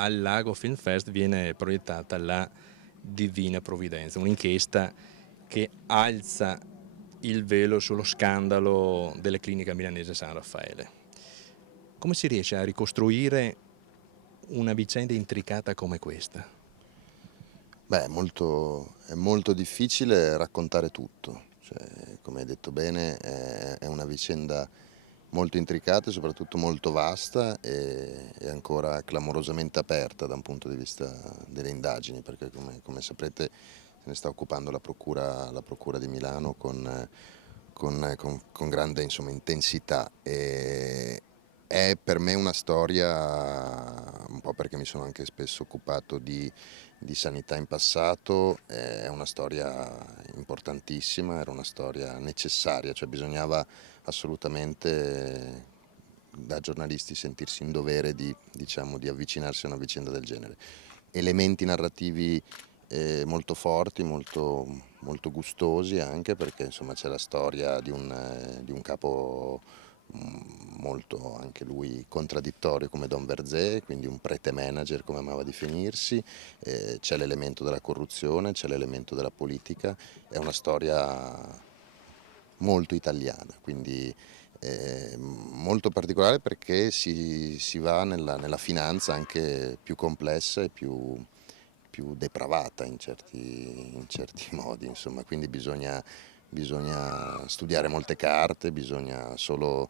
al Lago Film Fest viene proiettata La Divina Provvidenza, un'inchiesta che alza il velo sullo scandalo delle cliniche milanese San Raffaele. Come si riesce a ricostruire una vicenda intricata come questa? Beh, è molto difficile raccontare tutto, cioè, come hai detto bene, è una vicenda molto intricata e soprattutto molto vasta e è ancora clamorosamente aperta da un punto di vista delle indagini, perché come saprete se ne sta occupando la Procura di Milano con grande insomma, intensità. È per me una storia, un po' perché mi sono anche spesso occupato di sanità in passato, è una storia importantissima, era una storia necessaria, cioè bisognava assolutamente da giornalisti sentirsi in dovere diciamo, di avvicinarsi a una vicenda del genere. Elementi narrativi molto forti, molto gustosi anche perché insomma, c'è la storia di un capo molto anche lui contraddittorio come Don Verzé, quindi un prete manager come amava definirsi, c'è l'elemento della corruzione, c'è l'elemento della politica, è una storia molto italiana, quindi molto particolare perché si va nella finanza anche più complessa e più depravata in certi modi, insomma, quindi bisogna studiare molte carte, bisogna solo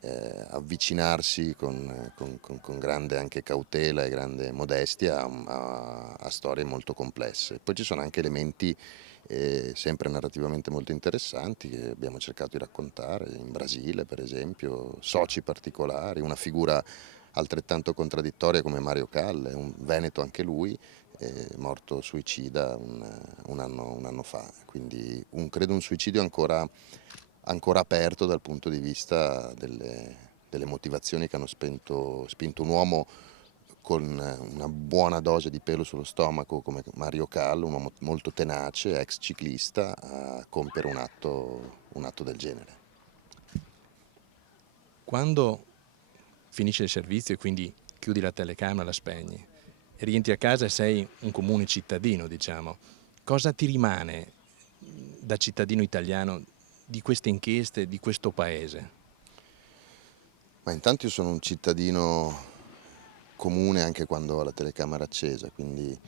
avvicinarsi con grande anche cautela e grande modestia a storie molto complesse. Poi ci sono anche elementi sempre narrativamente molto interessanti che abbiamo cercato di raccontare, in Brasile per esempio, soci particolari, una figura altrettanto contraddittoria come Mario Calle, un veneto anche lui, morto suicida un anno fa, quindi credo un suicidio ancora aperto dal punto di vista delle motivazioni che hanno spinto un uomo con una buona dose di pelo sullo stomaco come Mario Callo, un uomo molto tenace, ex ciclista, a compiere un atto del genere. Quando finisce il servizio e quindi chiudi la telecamera, la spegni e rientri a casa e sei un comune cittadino, diciamo, cosa ti rimane da cittadino italiano di queste inchieste, di questo paese? Ma intanto io sono un cittadino comune anche quando ho la telecamera accesa, quindi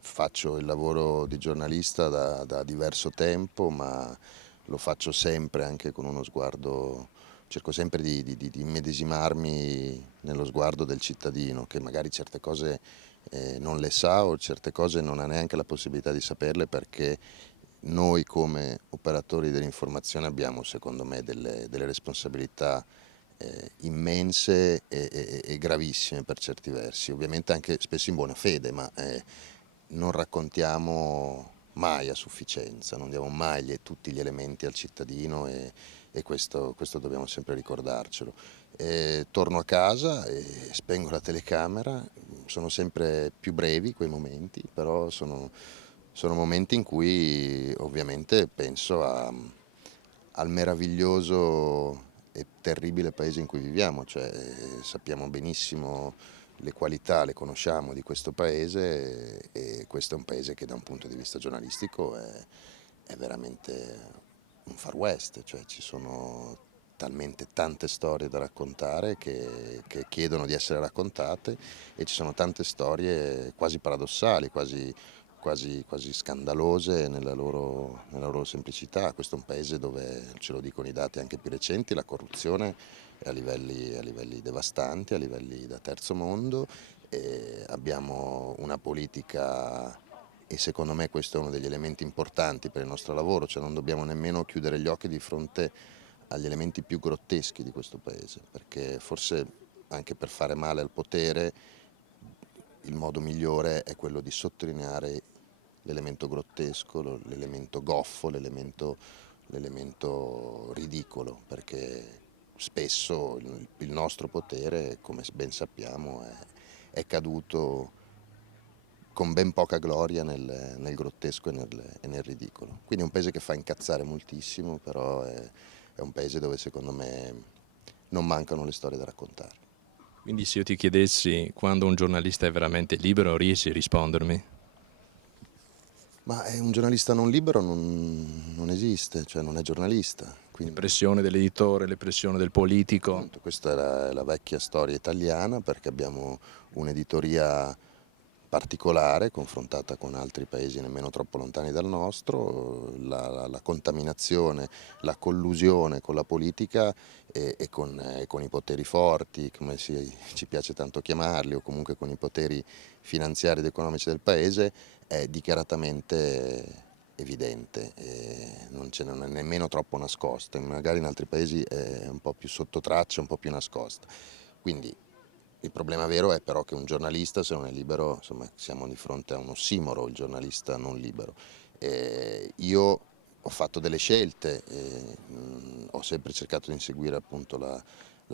faccio il lavoro di giornalista da diverso tempo, ma lo faccio sempre anche con uno sguardo, cerco sempre di immedesimarmi nello sguardo del cittadino che magari certe cose non le sa o certe cose non ha neanche la possibilità di saperle perché noi come operatori dell'informazione abbiamo secondo me delle responsabilità immense e gravissime per certi versi, ovviamente anche spesso in buona fede, ma non raccontiamo mai a sufficienza, non diamo mai tutti gli elementi al cittadino e questo dobbiamo sempre ricordarcelo. Torno a casa e spengo la telecamera, sono sempre più brevi quei momenti, però sono momenti in cui ovviamente penso al meraviglioso e terribile paese in cui viviamo, cioè sappiamo benissimo le qualità, le conosciamo di questo paese e questo è un paese che da un punto di vista giornalistico è veramente un far west, cioè ci sono talmente tante storie da raccontare che chiedono di essere raccontate e ci sono tante storie quasi paradossali, quasi scandalose nella loro semplicità. Questo è un paese dove, ce lo dicono i dati anche più recenti, la corruzione è a livelli devastanti, a livelli da terzo mondo, e abbiamo una politica e secondo me questo è uno degli elementi importanti per il nostro lavoro, cioè non dobbiamo nemmeno chiudere gli occhi di fronte agli elementi più grotteschi di questo paese, perché forse anche per fare male al potere il modo migliore è quello di sottolineare l'elemento grottesco, l'elemento goffo, l'elemento ridicolo, perché spesso il nostro potere, come ben sappiamo, è caduto con ben poca gloria nel grottesco e nel ridicolo. Quindi è un paese che fa incazzare moltissimo, però è un paese dove secondo me non mancano le storie da raccontare. Quindi se io ti chiedessi quando un giornalista è veramente libero, riesci a rispondermi? Ma un giornalista non libero non esiste, cioè non è giornalista, Le quindi pressioni dell'editore, le pressioni del politico? appunto questa è la vecchia storia italiana perché abbiamo un'editoria particolare confrontata con altri paesi nemmeno troppo lontani dal nostro, la contaminazione, la collusione con la politica e con i poteri forti, come ci piace tanto chiamarli, o comunque con i poteri finanziari ed economici del paese, è dichiaratamente evidente, e non è nemmeno troppo nascosta, magari in altri paesi è un po' più sotto traccia, un po' più nascosta. Quindi il problema vero è però che un giornalista, se non è libero, insomma, siamo di fronte a un ossimoro, il giornalista non libero. Io ho fatto delle scelte, ho sempre cercato di inseguire appunto la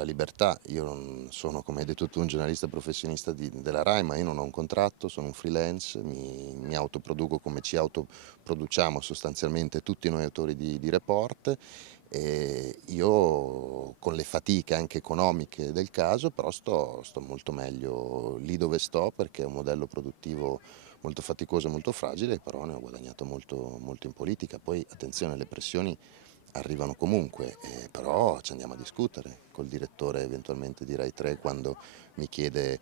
libertà. Io non sono, come hai detto tu, un giornalista professionista della RAI, ma io non ho un contratto, sono un freelance, mi autoproduco come ci autoproduciamo sostanzialmente tutti noi autori di report. E io con le fatiche anche economiche del caso, però sto molto meglio lì dove sto perché è un modello produttivo molto faticoso e molto fragile, però ne ho guadagnato molto, molto in politica. Poi attenzione, le pressioni arrivano comunque, però ci andiamo a discutere col direttore eventualmente di Rai 3 quando mi chiede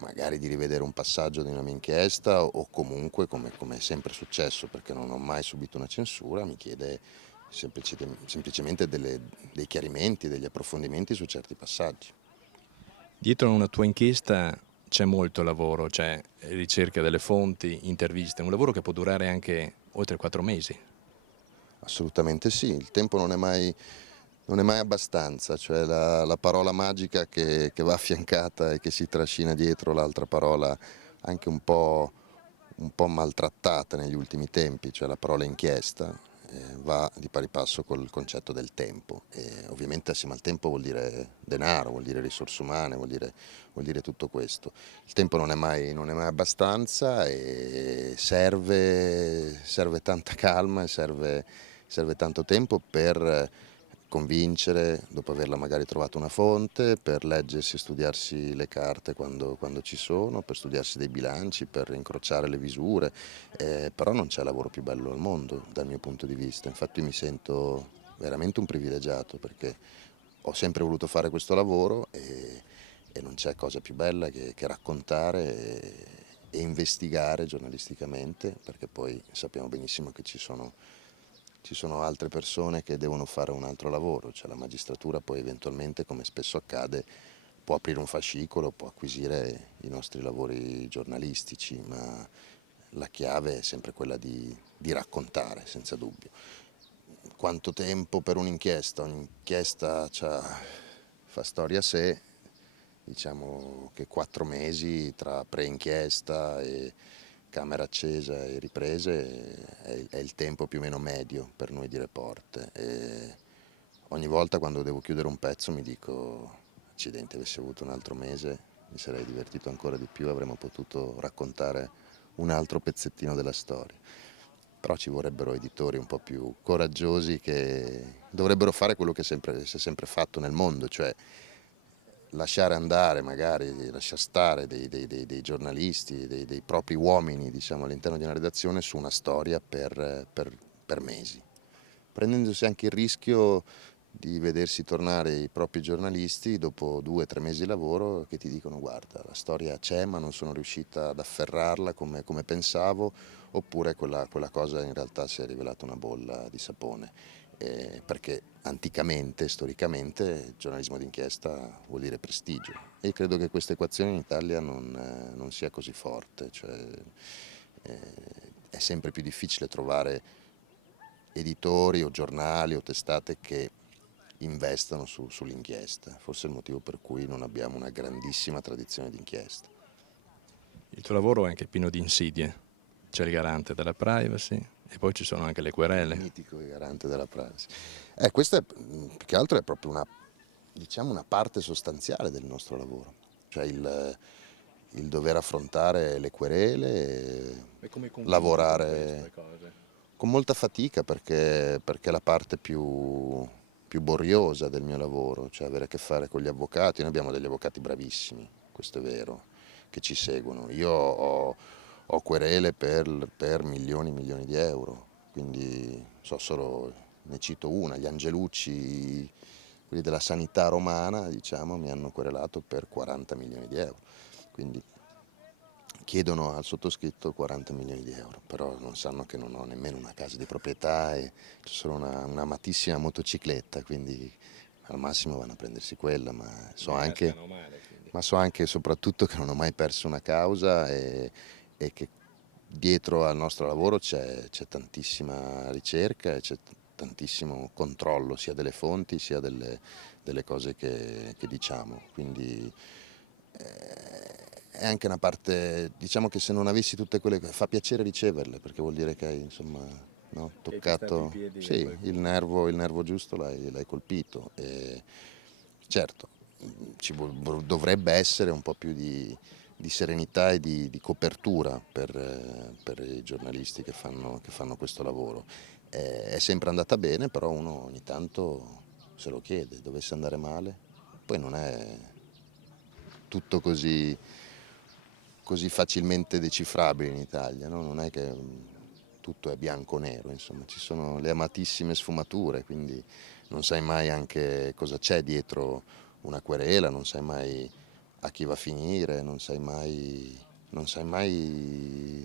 magari di rivedere un passaggio di una mia inchiesta o comunque, come è sempre successo perché non ho mai subito una censura, mi chiede semplicemente dei chiarimenti, degli approfondimenti su certi passaggi. Dietro a una tua inchiesta c'è molto lavoro, c'è ricerca delle fonti, interviste, un lavoro che può durare anche oltre 4 mesi. Assolutamente sì, il tempo non è mai abbastanza, cioè la parola magica che va affiancata e che si trascina dietro l'altra parola anche un po' maltrattata negli ultimi tempi, cioè la parola inchiesta, va di pari passo col concetto del tempo. E ovviamente assieme al tempo vuol dire denaro, vuol dire risorse umane, vuol dire tutto questo. Il tempo non è mai abbastanza e serve tanta calma e serve tanto tempo per convincere, dopo averla magari trovato una fonte, per leggersi e studiarsi le carte quando ci sono, per studiarsi dei bilanci, per incrociare le visure, però non c'è lavoro più bello al mondo dal mio punto di vista, infatti mi sento veramente un privilegiato perché ho sempre voluto fare questo lavoro e non c'è cosa più bella che raccontare e investigare giornalisticamente, perché poi sappiamo benissimo che ci sono altre persone che devono fare un altro lavoro, cioè la magistratura poi eventualmente, come spesso accade, può aprire un fascicolo, può acquisire i nostri lavori giornalistici, ma la chiave è sempre quella di raccontare, senza dubbio. Quanto tempo per un'inchiesta? Un'inchiesta fa storia a sé, diciamo che 4 mesi tra pre-inchiesta e camera accesa e riprese è il tempo più o meno medio per noi di report. E ogni volta quando devo chiudere un pezzo mi dico, accidenti, avessi avuto un altro mese, mi sarei divertito ancora di più, avremmo potuto raccontare un altro pezzettino della storia. Però ci vorrebbero editori un po' più coraggiosi che dovrebbero fare quello che si è sempre fatto nel mondo, cioè lasciare andare, magari lasciare stare dei giornalisti, dei propri uomini, diciamo, all'interno di una redazione su una storia per mesi, prendendosi anche il rischio di vedersi tornare i propri giornalisti dopo 2 o 3 mesi di lavoro che ti dicono guarda, la storia c'è ma non sono riuscita ad afferrarla come pensavo, oppure quella cosa in realtà si è rivelata una bolla di sapone. Perché anticamente, storicamente, il giornalismo d'inchiesta vuol dire prestigio e credo che questa equazione in Italia non sia così forte, cioè, è sempre più difficile trovare editori o giornali o testate che investano sull'inchiesta, forse è il motivo per cui non abbiamo una grandissima tradizione di inchiesta. Il tuo lavoro è anche pieno di insidie, c'è il garante della privacy e poi ci sono anche le Il querele. mitico garante della privacy. Questa più che altro è proprio diciamo una parte sostanziale del nostro lavoro, cioè il dover affrontare le querele, E come convivi con lavorare queste cose? con molta fatica perché è la parte più più boriosa del mio lavoro, cioè avere a che fare con gli avvocati. Noi abbiamo degli avvocati bravissimi, questo è vero, che ci seguono. Io ho querele per milioni e milioni di euro, quindi so solo, ne cito una, gli Angelucci, quelli della sanità romana, diciamo, mi hanno querelato per 40 milioni di euro. Quindi chiedono al sottoscritto 40 milioni di euro, però non sanno che non ho nemmeno una casa di proprietà e c'è solo un'amatissima motocicletta, quindi al massimo vanno a prendersi quella, ma so anche e soprattutto che non ho mai perso una causa e che dietro al nostro lavoro c'è tantissima ricerca e c'è tantissimo controllo sia delle fonti sia delle cose che diciamo. Quindi è anche una parte, diciamo che se non avessi tutte quelle fa piacere riceverle perché vuol dire che hai insomma, no, toccato sì, il nervo giusto l'hai colpito. E certo, dovrebbe essere un po' più di serenità e di copertura per i giornalisti che fanno questo lavoro. È sempre andata bene, però uno ogni tanto se lo chiede, dovesse andare male, poi non è tutto così facilmente decifrabile in Italia, no? Non è che tutto è bianco o nero, insomma, ci sono le amatissime sfumature, quindi non sai mai anche cosa c'è dietro una querela, non sai mai a chi va a finire, non sai mai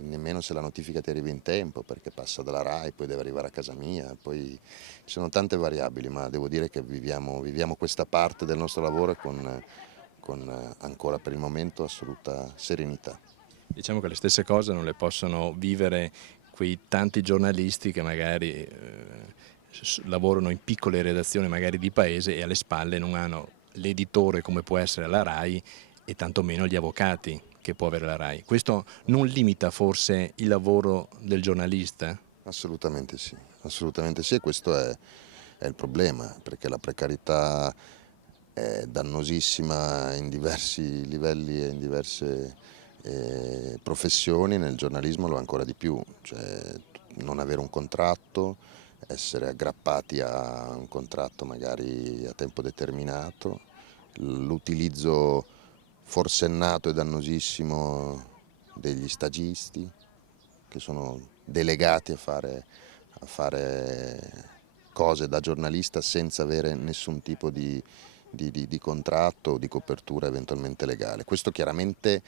nemmeno se la notifica ti arriva in tempo perché passa dalla RAI, poi deve arrivare a casa mia, poi ci sono tante variabili, ma devo dire che viviamo questa parte del nostro lavoro con ancora per il momento assoluta serenità. Diciamo che le stesse cose non le possono vivere quei tanti giornalisti che magari lavorano in piccole redazioni magari di paese e alle spalle non hanno l'editore come può essere la RAI e tantomeno gli avvocati che può avere la RAI. Questo non limita forse il lavoro del giornalista? Assolutamente sì e questo è il problema perché la precarietà è dannosissima in diversi livelli e in diverse professioni, nel giornalismo lo è ancora di più, cioè non avere un contratto, essere aggrappati a un contratto magari a tempo determinato, l'utilizzo forsennato e dannosissimo degli stagisti che sono delegati a fare cose da giornalista senza avere nessun tipo di contratto o di copertura eventualmente legale. Questo chiaramente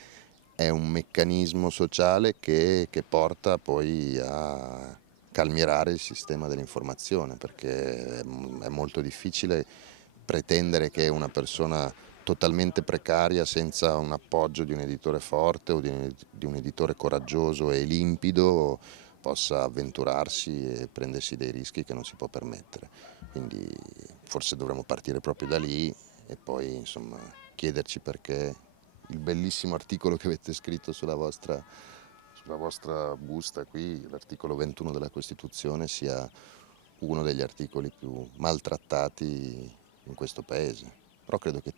è un meccanismo sociale che porta poi a calmierare il sistema dell'informazione perché è molto difficile pretendere che una persona totalmente precaria, senza un appoggio di un editore forte o di un editore coraggioso e limpido, possa avventurarsi e prendersi dei rischi che non si può permettere. Quindi forse dovremmo partire proprio da lì e poi insomma chiederci perché il bellissimo articolo che avete scritto sulla vostra busta qui, l'articolo 21 della Costituzione, sia uno degli articoli più maltrattati in questo paese. Però credo che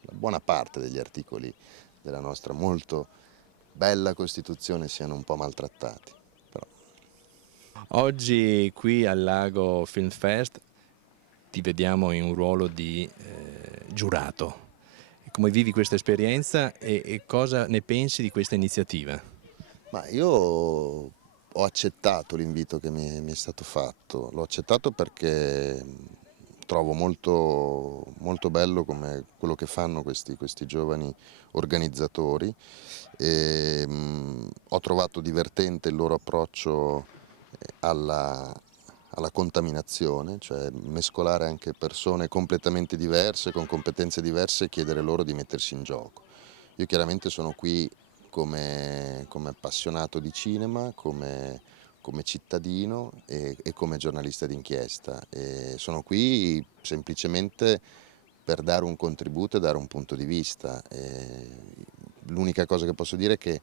la buona parte degli articoli della nostra molto bella Costituzione siano un po' maltrattati. Però Oggi qui al Lago Film Fest ti vediamo in un ruolo di giurato. Come vivi questa esperienza e cosa ne pensi di questa iniziativa? Ma io ho accettato l'invito che mi è stato fatto, l'ho accettato perché trovo molto, molto bello come quello che fanno questi giovani organizzatori e ho trovato divertente il loro approccio alla contaminazione, cioè mescolare anche persone completamente diverse, con competenze diverse e chiedere loro di mettersi in gioco. Io chiaramente sono qui come appassionato di cinema, come cittadino e come giornalista d'inchiesta. E sono qui semplicemente per dare un contributo e dare un punto di vista. L'unica cosa che posso dire è che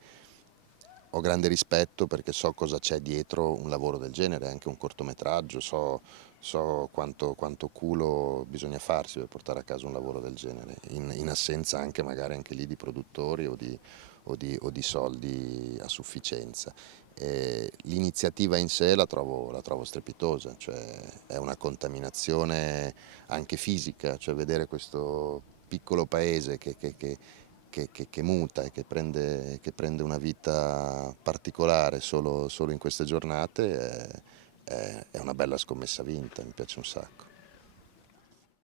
ho grande rispetto perché so cosa c'è dietro un lavoro del genere, anche un cortometraggio, so quanto culo bisogna farsi per portare a casa un lavoro del genere, in assenza anche magari anche lì di produttori o di soldi a sufficienza. L'iniziativa in sé la trovo strepitosa, cioè è una contaminazione anche fisica, cioè vedere questo piccolo paese che muta e che prende una vita particolare solo in queste giornate è una bella scommessa vinta, mi piace un sacco.